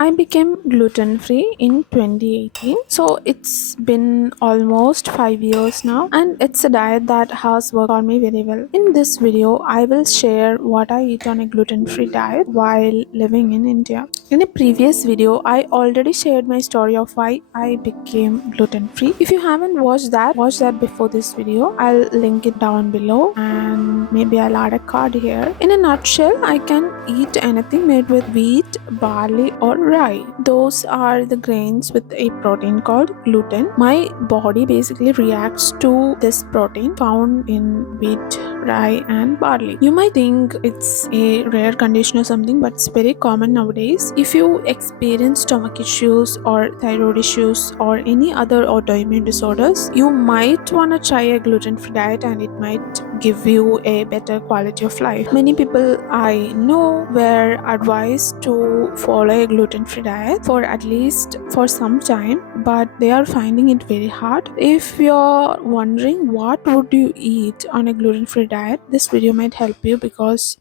I became gluten free in 2018. So it's been almost 5 years now, and it's a diet that has worked on me very well. In this video, I will share what I eat on a gluten free diet while living in India. In a previous video, I already shared my story of why I became gluten free. If you haven't watched that, watch that before this video. I'll link it down below and maybe I'll add a card here. In a nutshell, I can eat anything made with wheat, barley, or rye. Those are the grains with a protein called gluten. My body basically reacts to this protein found in wheat, rye, and barley. You might think it's a rare condition or something, but it's very common nowadays. If you experience stomach issues or thyroid issues or any other autoimmune disorders, you might want to try a gluten-free diet and it might give you a better quality of life. Many people I know were advised to follow a gluten-free diet for at least for some time, but they are finding it very hard. If you're wondering what would you eat on a gluten-free diet, this video might help you because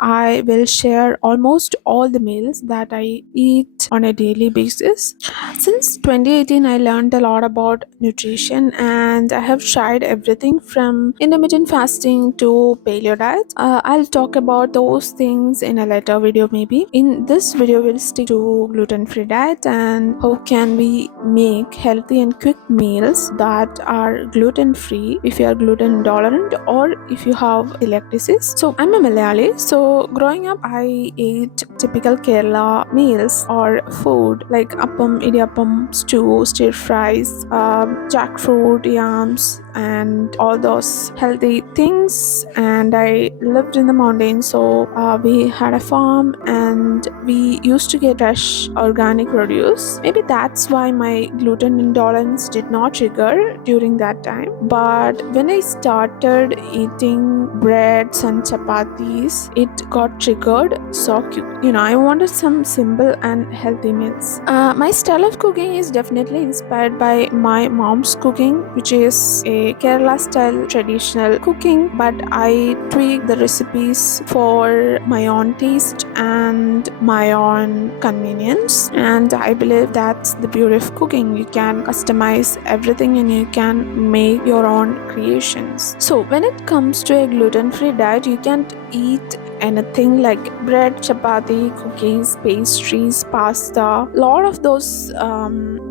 I will share almost all the meals that I eat on a daily basis. Since 2018, I learned a lot about nutrition and I have tried everything from intermittent fasting to paleo diets. I'll talk about those things in a later video maybe. In this video, we'll stick to gluten-free diet and how can we make healthy and quick meals that are gluten-free if you are gluten intolerant or if you have celiac disease. So I'm a Malayali, so growing up I ate typical Kerala meals or food like appam, idiyappam, stew, stir fries, jackfruit, yams, and all those healthy things. And I lived in the mountains, so we had a farm and we used to get fresh organic produce. Maybe that's why my gluten intolerance did not trigger during that time. But when I started eating breads and chapatis, it got triggered so quick. I wanted some simple and healthy meals. My style of cooking is definitely inspired by my mom's cooking, which is a Kerala style traditional cooking, but I tweak the recipes for my own taste and my own convenience. And I believe that's the beauty of cooking. You can customize everything and you can make your own creations. So when it comes to a gluten-free diet, you can't eat anything like bread, chapati, cookies, pastries, pasta. A lot of those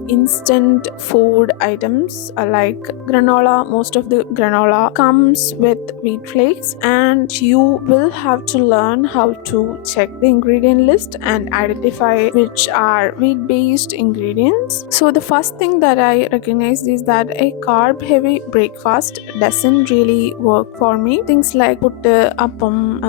instant food items are like granola. Most of the granola comes with wheat flakes, and you will have to learn how to check the ingredient list and identify which are wheat based ingredients. So the first thing that I recognized is that a carb heavy breakfast doesn't really work for me. Things like puttu, appam,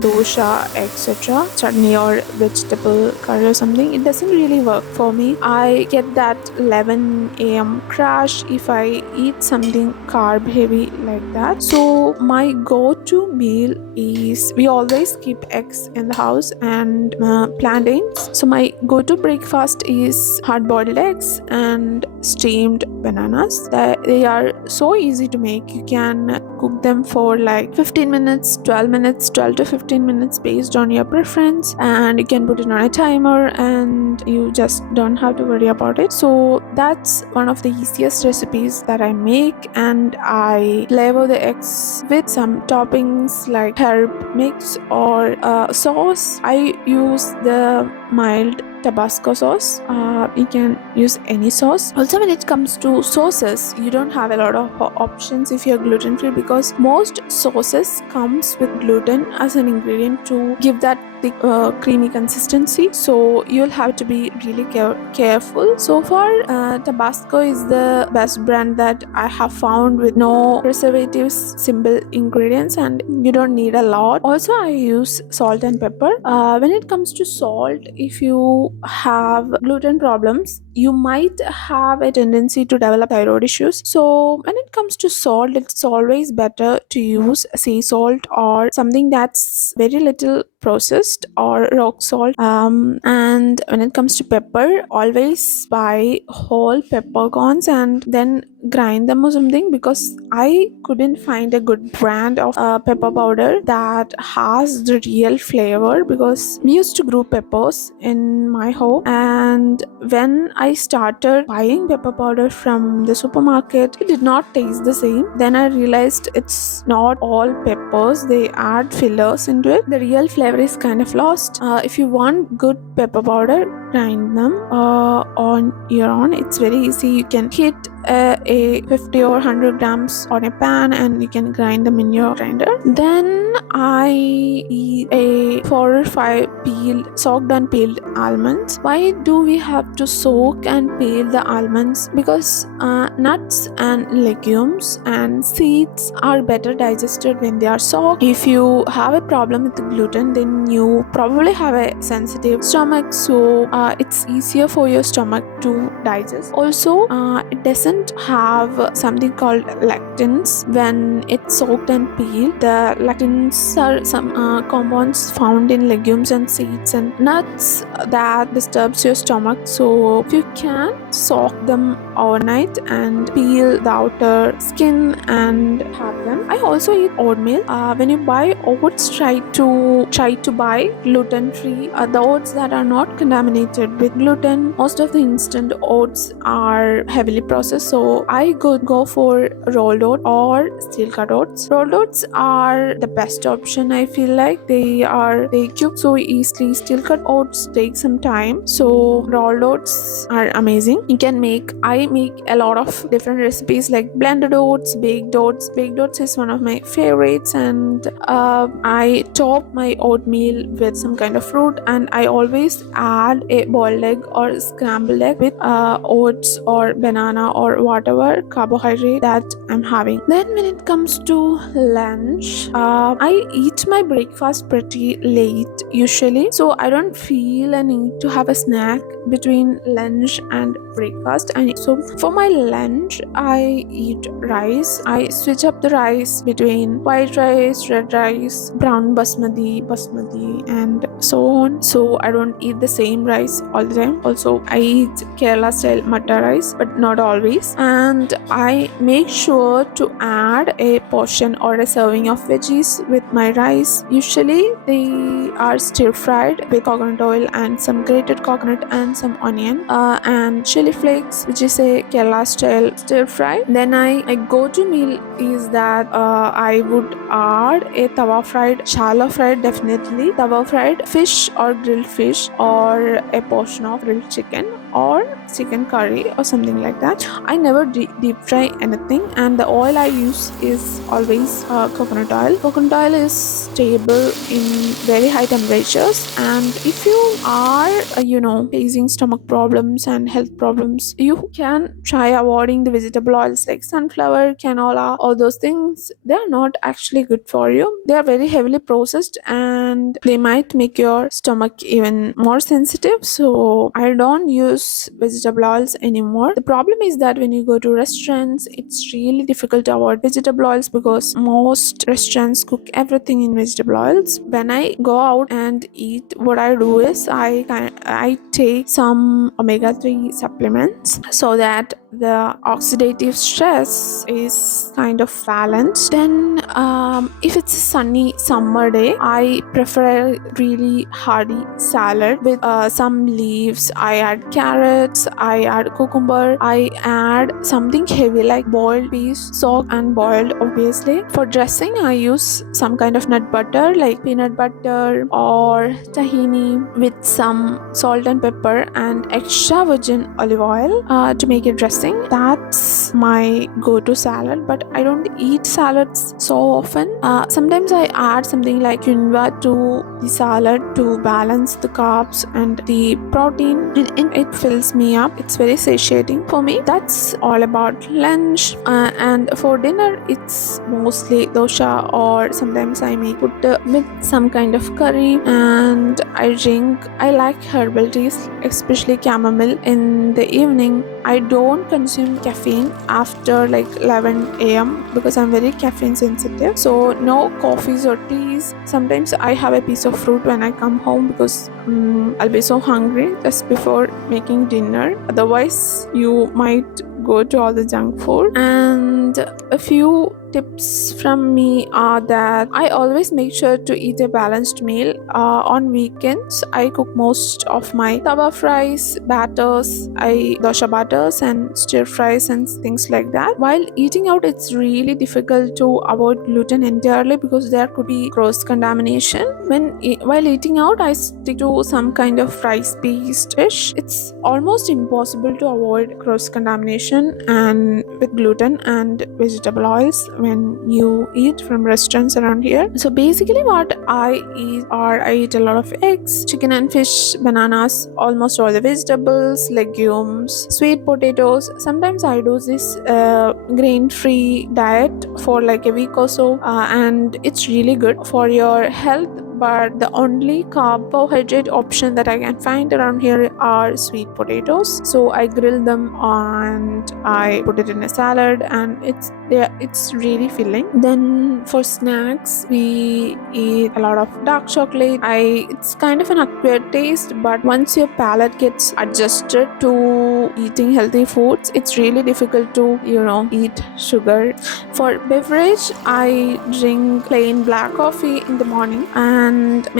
dosha, etc., chutney or vegetable curry or something, it doesn't really work for me. I get that 11 a.m. crash if I eat something carb heavy like that. So my go-to meal is, we always keep eggs in the house and plantains. So my go-to breakfast is hard-boiled eggs and steamed bananas. They are so easy to make. You can cook them for like 15 minutes, 12 minutes, 12 to 15 minutes based on your preference, and you can put it on a timer and you just don't have to worry about it. So that's one of the easiest recipes that I make, and I flavor the eggs with some toppings like herb mix or sauce. I use the mild Tabasco sauce. You can use any sauce. Also, when it comes to sauces, you don't have a lot of options if you're gluten free because most sauces comes with gluten as an ingredient to give that thick creamy consistency. So you'll have to be really careful. So far, Tabasco is the best brand that I have found with no preservatives, simple ingredients, and you don't need a lot. Also, I use salt and pepper. When it comes to salt, if you have gluten problems, you might have a tendency to develop thyroid issues. So when it comes to salt, it's always better to use sea salt or something that's very little processed or rock salt. And when it comes to pepper, always buy whole peppercorns and then grind them or something, because I couldn't find a good brand of pepper powder that has the real flavor, because we used to grow peppers in my home, and when I started buying pepper powder from the supermarket, it did not taste the same. Then I realized it's not all peppers, they add fillers into it. The real flavor is kind of lost. If you want good pepper powder, grind them on your own. It's very easy. You can hit a 50 or 100 grams on a pan and you can grind them in your grinder. Then I eat a 4 or 5 soaked and peeled almonds. Why do we have to soak and peel the almonds? Because nuts and legumes and seeds are better digested when they are soaked. If you have a problem with gluten, then you probably have a sensitive stomach, so it's easier for your stomach to digest. Also, it doesn't have something called lectins when it's soaked and peeled. The lectins are some compounds found in legumes and seeds and nuts that disturbs your stomach. So if you can, soak them overnight and peel the outer skin and have them. I also eat oatmeal. When you buy oats, try to buy gluten-free. The oats that are not contaminated with gluten. Most of the instant oats are heavily processed, so I go for rolled oat or steel cut oats. Rolled oats are the best option. I feel like they cook so easily. Steel cut oats take some time, so rolled oats are amazing. I make a lot of different recipes like blended oats, baked oats. Baked oats is one of my favorites, and I top my oatmeal with some kind of fruit, and I always add a boiled egg or scrambled egg with oats or banana or whatever carbohydrate that I'm having. Then when it comes to lunch, I eat my breakfast pretty late usually, so I don't feel a need to have a snack between lunch and breakfast. And so for my lunch, I eat rice. I switch up the rice between white rice, red rice, brown basmati, and so on. So I don't eat the same rice all the time. Also, I eat Kerala style matta rice, but not always. And I make sure to add a portion or a serving of veggies with my rice. Usually they are stir fried with coconut oil and some grated coconut and some onion and chili flakes, which is a Kerala style stir fry. Then I go-to meal is that I would add a tawa fried, shallow fried, definitely tawa fried fish or grilled fish, or a portion of grilled chicken or chicken curry or something like that. I never deep fry anything, and the oil I use is always coconut oil. Coconut oil is stable in very high temperatures, and if you are facing stomach problems and health problems, you can try avoiding the vegetable oils like sunflower, canola, all those things. They are not actually good for you. They are very heavily processed and they might make your stomach even more sensitive, so I don't use vegetable oils anymore. The problem is that when you go to restaurants, it's really difficult to avoid vegetable oils because most restaurants cook everything in vegetable oils. When I go out and eat, what I do is I take some omega-3 supplements so that the oxidative stress is kind of balanced. Then if it's a sunny summer day, I prefer a really hearty salad with some leaves. I add carrots, I add cucumber, I add something heavy like boiled peas, soaked and boiled obviously. For dressing, I use some kind of nut butter like peanut butter or tahini with some salt and pepper and extra virgin olive oil to make a dressing. That's my go-to salad, but I don't eat salads so often. Sometimes I add something like quinoa to the salad to balance the carbs and the protein, and it fills me up. It's very satiating for me. That's all about lunch. And for dinner, it's mostly dosha, or sometimes I make put with some kind of curry, and I like herbal teas, especially chamomile in the evening. I don't consume caffeine after like 11 a.m. because I'm very caffeine sensitive. So no coffees or teas. Sometimes I have a piece of fruit when I come home because I'll be so hungry just before making dinner. Otherwise, you might go to all the junk food. And a few tips from me are that I always make sure to eat a balanced meal. On weekends, I cook most of my tawa fries, batters, dosha batters, and stir fries and things like that. While eating out, it's really difficult to avoid gluten entirely because there could be cross contamination. While eating out, I stick to some kind of rice-based dish. It's almost impossible to avoid cross contamination and with gluten and vegetable oils when you eat from restaurants around here. So basically what I eat a lot of eggs, chicken and fish, bananas, almost all the vegetables, legumes, sweet potatoes. Sometimes I do this grain-free diet for like a week or so, and it's really good for your health. But the only carbohydrate option that I can find around here are sweet potatoes. So I grill them and I put it in a salad, and it's really filling. Then for snacks, we eat a lot of dark chocolate. It's kind of an acquired taste, but once your palate gets adjusted to eating healthy foods, it's really difficult to eat sugar. For beverage, I drink plain black coffee in the morning and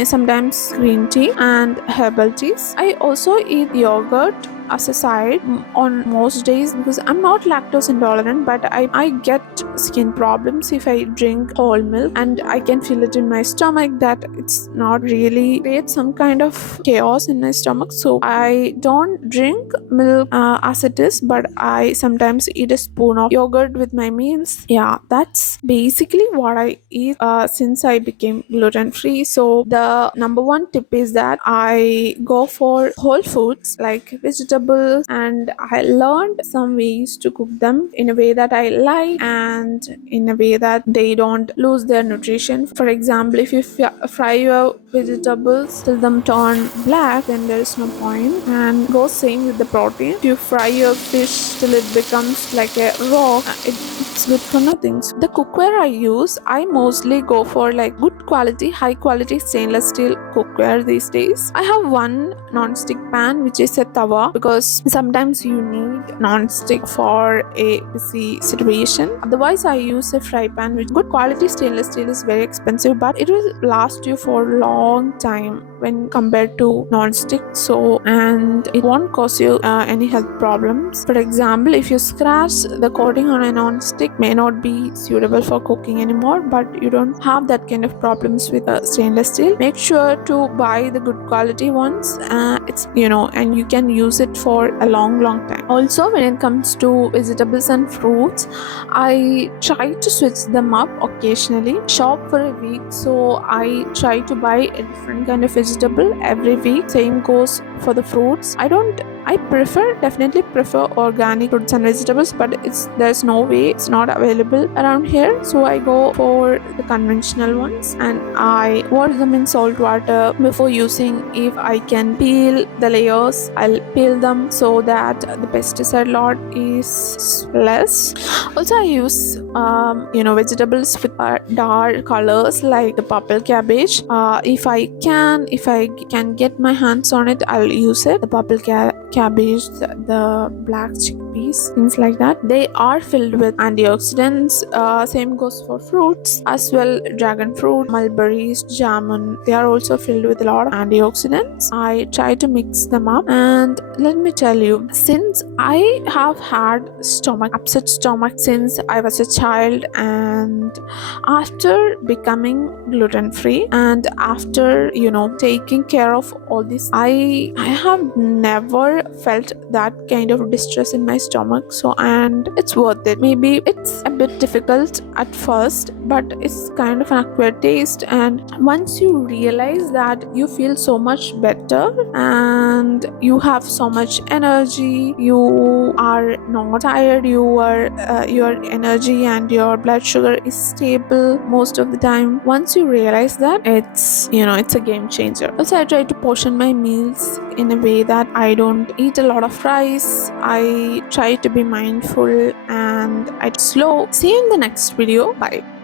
sometimes green tea and herbal teas. I also eat yogurt as a side on most days because I'm not lactose intolerant, but I get skin problems if I drink whole milk, and I can feel it in my stomach that it's not really create some kind of chaos in my stomach. So I don't drink milk as it is, but I sometimes eat a spoon of yogurt with my meals. Yeah, that's basically what I eat since I became gluten free. So the number one tip is that I go for whole foods like vegetables, and I learned some ways to cook them in a way that I like and in a way that they don't lose their nutrition. For example, if you fry your vegetables till them turn black, then there is no point. And go same with the protein. If you fry your fish till it becomes like a rock, it's good for nothing. So the cookware I use, I mostly go for like good quality, high quality stainless steel cookware these days. I have one non-stick pan which is a tawa because sometimes you need non-stick for a busy situation. Otherwise, I use a fry pan which good quality stainless steel is very expensive, but it will last you for a long time when compared to non-stick. So, and it won't cause you any health problems. For example, if you scratch, the coating on a non-stick may not be suitable for cooking anymore, but you don't have that kind of problems with stainless steel. Make sure to buy the good quality ones. And you can use it for a long time. Also, when it comes to vegetables and fruits, I try to switch them up occasionally. Shop for a week, so I try to buy a different kind of vegetable every week. Same goes for the fruits. I definitely prefer organic fruits and vegetables, but there's no way it's not available around here. So I go for the conventional ones and I wash them in salt water before using. If I can peel the layers, I'll peel them so that the pesticide load is less. Also, I use vegetables with dark colors like the purple cabbage. If I can get my hands on it, I'll use it. The purple cabbage, the black chickpeas, things like that. They are filled with antioxidants. Same goes for fruits as well. Dragon fruit, mulberries, jamun, they are also filled with a lot of antioxidants. I try to mix them up, and let me tell you, since I have had upset stomach since I was a child, and after becoming gluten free and after taking care of all this, I have never felt that kind of distress in my stomach. So, and it's worth it. Maybe it's a bit difficult at first, but it's kind of an acquired taste, and once you realize that, you feel so much better and you have so much energy. You are not tired. Your energy and your blood sugar is stable most of the time. Once you realize that, it's a game changer. Also, I try to portion my meals in a way that I don't eat a lot of rice. I try to be mindful and I slow. See you in the next video. Bye.